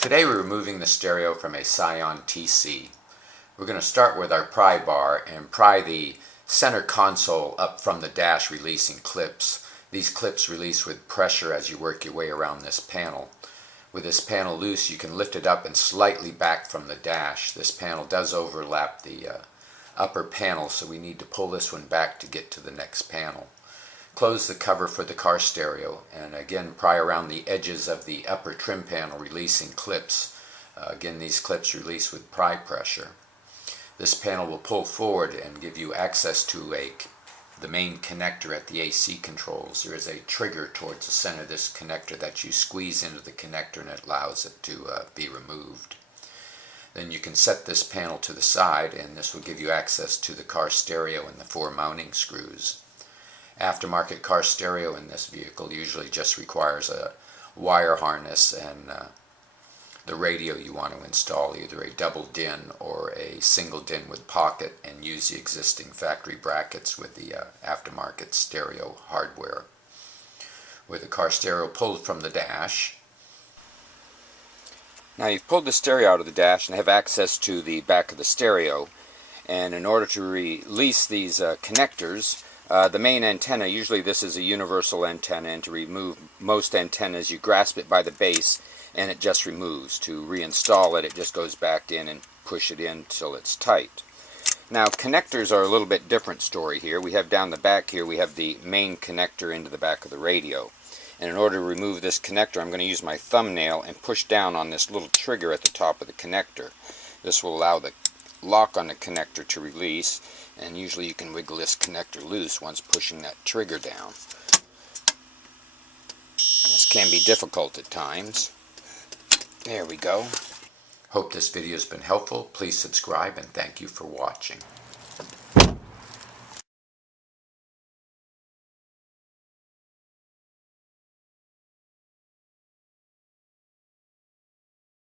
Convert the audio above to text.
Today we're removing the stereo from a Scion TC. We're going to start with our pry bar and pry the center console up from the dash, releasing clips. These clips release with pressure as you work your way around this panel. With this panel loose, you can lift it up and slightly back from the dash. This panel does overlap the upper panel, so we need to pull this one back to get to the next panel. Close the cover for the car stereo and again pry around the edges of the upper trim panel, releasing clips. Again, these clips release with pry pressure. This panel will pull forward and give you access to the main connector at the AC controls. There is a trigger towards the center of this connector that you squeeze into the connector and it allows it to be removed. Then you can set this panel to the side and this will give you access to the car stereo and the 4 mounting screws. Aftermarket car stereo in this vehicle usually just requires a wire harness and the radio you want to install, either a double DIN or a single DIN with pocket, and use the existing factory brackets with the aftermarket stereo hardware. With the car stereo pulled from the dash. Now you've pulled the stereo out of the dash and have access to the back of the stereo, and in order to release these connectors, the main antenna, usually this is a universal antenna, and to remove most antennas you grasp it by the base and it just removes. To reinstall it, it just goes back in and push it in until it's tight. Now connectors are a little bit different story here. We have down the back here, we have the main connector into the back of the radio. And in order to remove this connector, I'm going to use my thumbnail and push down on this little trigger at the top of the connector. This will allow the lock on the connector to release, and usually you can wiggle this connector loose once pushing that trigger down. This can be difficult at times. There we go. Hope this video has been helpful. Please subscribe and thank you for watching.